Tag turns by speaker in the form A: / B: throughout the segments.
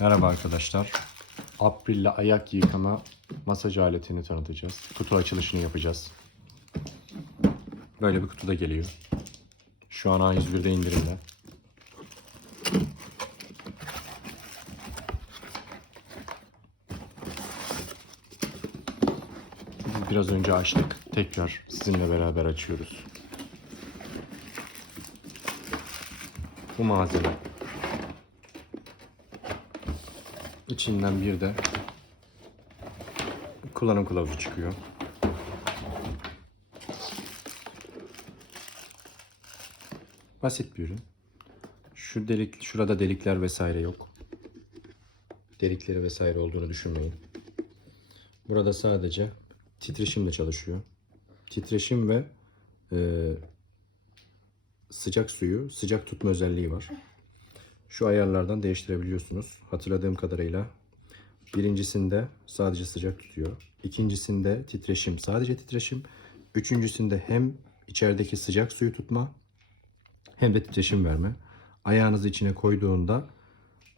A: Merhaba arkadaşlar. April'le ayak yıkama masaj aletini tanıtacağız. Kutu açılışını yapacağız. Böyle bir kutuda geliyor. Şu an A101'de indirimde. Biraz önce açtık. Tekrar sizinle beraber açıyoruz. Bu malzeme. İçinden bir de kullanım kılavuzu çıkıyor. Basit bir ürün. Şu delik, şurada delikler vesaire yok. Delikleri vesaire olduğunu düşünmeyin. Burada sadece titreşimle çalışıyor. Titreşim ve e, sıcak suyu sıcak tutma özelliği var. Şu ayarlardan değiştirebiliyorsunuz. Hatırladığım kadarıyla birincisinde sadece sıcak tutuyor. İkincisinde titreşim sadece titreşim. Üçüncüsünde hem içerideki sıcak suyu tutma hem de titreşim verme. Ayağınızı içine koyduğunda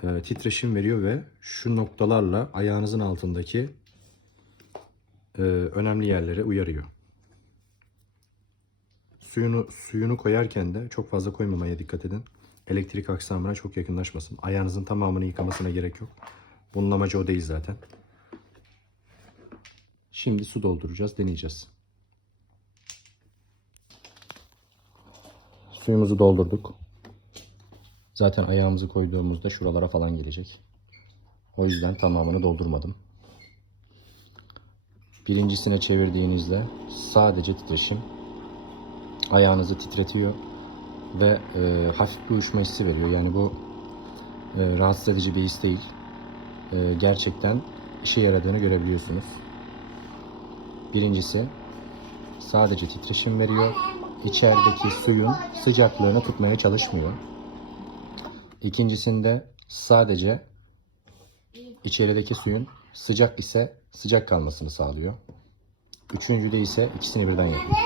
A: e, titreşim veriyor ve şu noktalarla ayağınızın altındaki e, önemli yerlere uyarıyor. Suyunu suyunu koyarken de çok fazla koymamaya dikkat edin. Elektrik aksamına çok yakınlaşmasın. Ayağınızın tamamını yıkamasına gerek yok. Bunun amacı o değil zaten. Şimdi su dolduracağız, deneyeceğiz. Suyumuzu doldurduk. Zaten ayağımızı koyduğumuzda şuralara falan gelecek. O yüzden tamamını doldurmadım. Birincisine çevirdiğinizde sadece titreşim ayağınızı titretiyor ve e, hafif bir uyuşma hissi veriyor. Yani bu e, rahatsız edici bir his değil. E, gerçekten işe yaradığını görebiliyorsunuz. Birincisi sadece titreşim veriyor. İçerideki suyun sıcaklığını tutmaya çalışmıyor. İkincisinde sadece içerideki suyun sıcak ise sıcak kalmasını sağlıyor. Üçüncüde ise ikisini birden yapıyor.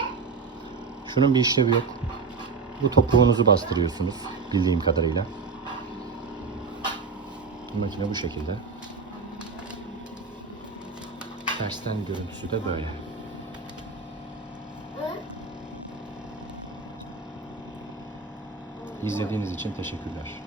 A: Şunun bir işlevi yok. Bu topuğunuzu bastırıyorsunuz bildiğim kadarıyla. Makine bu şekilde. Tersten görüntüsü de böyle. İzlediğiniz için teşekkürler.